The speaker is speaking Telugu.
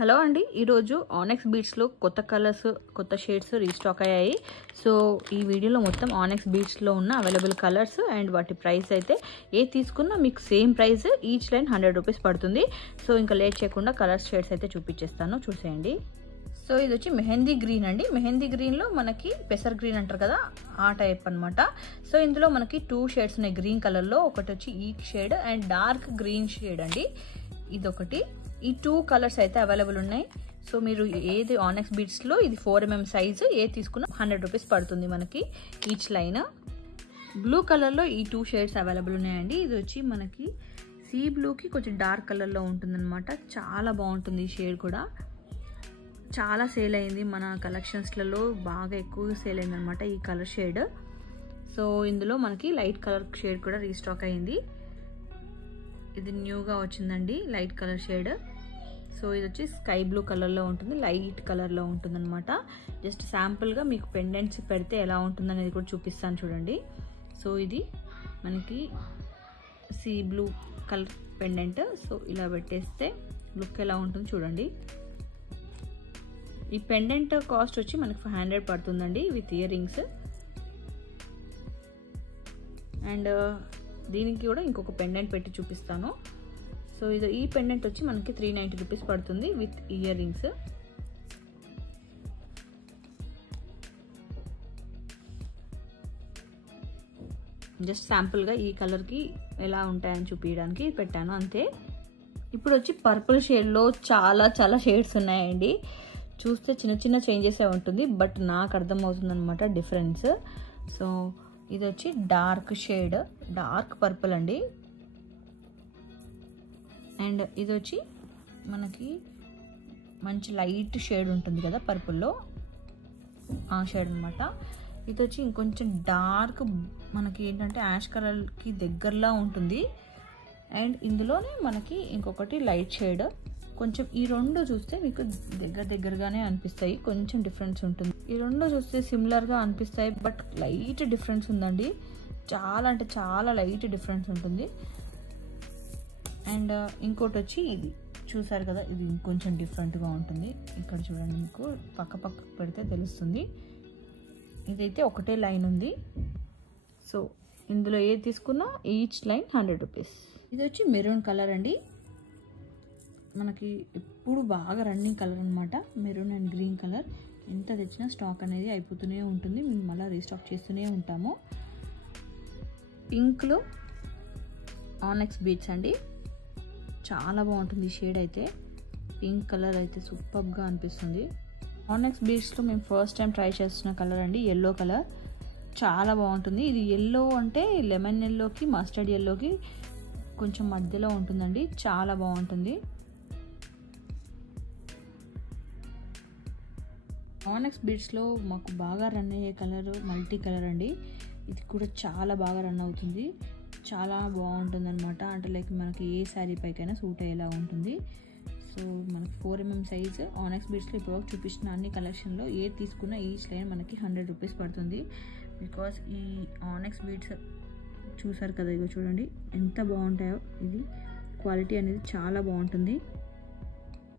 హలో అండి, ఈరోజు ఆనెక్స్ బీడ్స్లో కొత్త కలర్స్ కొత్త షేడ్స్ రీస్టాక్ అయ్యాయి. సో ఈ వీడియోలో మొత్తం ఆనెక్స్ బీడ్స్లో ఉన్న అవైలబుల్ కలర్స్ అండ్ వాటి ప్రైస్ అయితే ఏ తీసుకున్నా మీకు same price, each line 100 rupees పడుతుంది. సో ఇంకా లేట్ చేయకుండా కలర్స్ షేడ్స్ అయితే చూపించేస్తాను, చూసేయండి. సో ఇది వచ్చి మెహందీ గ్రీన్ అండి. మెహందీ గ్రీన్లో మనకి పెసర్ గ్రీన్ అంటారు కదా, ఆ టైప్ అనమాట. సో ఇందులో మనకి 2 షేడ్స్ ఉన్నాయి గ్రీన్ కలర్లో. ఒకటి వచ్చి ఈ shade and dark green shade అండి, ఇదొకటి. ఈ 2 కలర్స్ అయితే అవైలబుల్ ఉన్నాయి. సో మీరు ఏది ఆనెక్స్ బీడ్స్లో ఇది 4mm సైజు ఏ తీసుకున్నా 100 రూపీస్ పడుతుంది మనకి ఈచ్ లైన్. బ్లూ కలర్లో ఈ 2 షేడ్స్ అవైలబుల్ ఉన్నాయండి. ఇది వచ్చి మనకి సీ బ్లూకి కొంచెం డార్క్ కలర్లో ఉంటుందన్నమాట. చాలా బాగుంటుంది ఈ షేడ్ కూడా. చాలా సేల్ అయింది మన కలెక్షన్స్లలో, బాగా ఎక్కువగా సేల్ అయింది అనమాట ఈ కలర్ షేడ్. సో ఇందులో మనకి లైట్ కలర్ షేడ్ కూడా రీస్టాక్ అయింది. ఇది న్యూగా వచ్చిందండి, లైట్ కలర్ షేడ్. సో ఇది వచ్చి స్కై బ్లూ కలర్లో ఉంటుంది, లైట్ కలర్లో ఉంటుంది అనమాట. జస్ట్ శాంపుల్గా మీకు పెండెంట్స్ పెడితే ఎలా ఉంటుంది అనేది కూడా చూపిస్తాను చూడండి. సో ఇది మనకి sea blue colour pendant. So ఇలా పెట్టేస్తే లుక్ ఎలా ఉంటుంది చూడండి. ఈ పెండెంట్ కాస్ట్ వచ్చి మనకి 500 పడుతుందండి విత్ ఇయర్ రింగ్స్. అండ్ దీనికి కూడా ఇంకొక పెండెంట్ పెట్టి చూపిస్తాను. సో ఇది ఈ పెండెంట్ వచ్చి మనకి 390 రూపీస్ పడుతుంది విత్ ఇయర్ రింగ్స్. జస్ట్ శాంపుల్గా ఈ కలర్కి ఎలా ఉంటాయని చూపించడానికి పెట్టాను అంతే. ఇప్పుడు వచ్చి పర్పుల్ షేడ్లో చాలా చాలా షేడ్స్ ఉన్నాయండి. చూస్తే చిన్న చిన్న చేంజెసే ఉంటుంది, బట్ నాకు అర్థమవుతుంది అనమాట డిఫరెన్స్. సో ఇది వచ్చి డార్క్ షేడ్, డార్క్ పర్పుల్ అండి. అండ్ ఇది వచ్చి మనకి మంచి లైట్ షేడ్ ఉంటుంది కదా పర్పుల్లో, ఆ షేడ్ అనమాట. ఇది వచ్చి ఇంకొంచెం డార్క్, మనకి ఏంటంటే యాష్ కలర్కి దగ్గరలా ఉంటుంది. అండ్ ఇందులోనే మనకి ఇంకొకటి లైట్ షేడ్. కొంచెం ఈ రెండు చూస్తే మీకు దగ్గరగానే అనిపిస్తాయి, కొంచెం డిఫరెన్స్ ఉంటుంది. ఈ రెండు చూస్తే సిమిలర్గా అనిపిస్తాయి, బట్ లైట్ డిఫరెన్స్ ఉందండి. చాలా అంటే చాలా లైట్ డిఫరెన్స్ ఉంటుంది. అండ్ ఇంకోటి వచ్చి ఇది చూసారు కదా, ఇది ఇంకొంచెం డిఫరెంట్గా ఉంటుంది. ఇక్కడ చూడండి, మీకు పక్క పెడితే తెలుస్తుంది. ఇదైతే ఒకటే లైన్ ఉంది. సో ఇందులో ఏది తీసుకున్నా ఈచ్ లైన్ 100 రూపీస్. ఇది వచ్చి మెరూన్ కలర్ అండి, మనకి ఎప్పుడు బాగా రన్నింగ్ కలర్ అనమాట. మెరూన్ అండ్ గ్రీన్ కలర్ ఎంత తెచ్చినా స్టాక్ అనేది అయిపోతూనే ఉంటుంది, మేము మళ్ళీ రీస్టాక్ చేస్తూనే ఉంటాము. పింక్లో ఆనెక్స్ బీడ్స్ అండి, చాలా బాగుంటుంది ఈ షేడ్ అయితే. పింక్ కలర్ అయితే సూపర్గా అనిపిస్తుంది. ఆనెక్స్ బీడ్స్లో మేము ఫస్ట్ టైం ట్రై చేస్తున్న కలర్ అండి, ఎల్లో కలర్. చాలా బాగుంటుంది ఇది. ఎల్లో అంటే లెమన్ ఎల్లోకి మస్టర్డ్ ఎల్లోకి కొంచెం మధ్యలో ఉంటుందండి, చాలా బాగుంటుంది. ఆనెక్స్ బీడ్స్లో మాకు బాగా రన్ అయ్యే కలర్ మల్టీ కలర్ అండి. ఇది కూడా చాలా బాగా రన్ అవుతుంది, చాలా బాగుంటుంది అనమాట. అంటే లైక్ మనకి ఏ శారీ పైకైనా సూట్ అయ్యేలా ఉంటుంది. సో మనకి 4mm సైజ్ ఆనెక్స్ బీడ్స్లో ఇప్పటివరకు చూపించిన అన్ని కలెక్షన్లో ఏది తీసుకున్నా ఈచ్ లైన్ మనకి 100 రూపీస్ పడుతుంది. బికాస్ ఈ ఆనెక్స్ బీడ్స్ చూసారు కదా, ఇగో చూడండి ఎంత బాగుంటాయో. ఇది క్వాలిటీ అనేది చాలా బాగుంటుంది.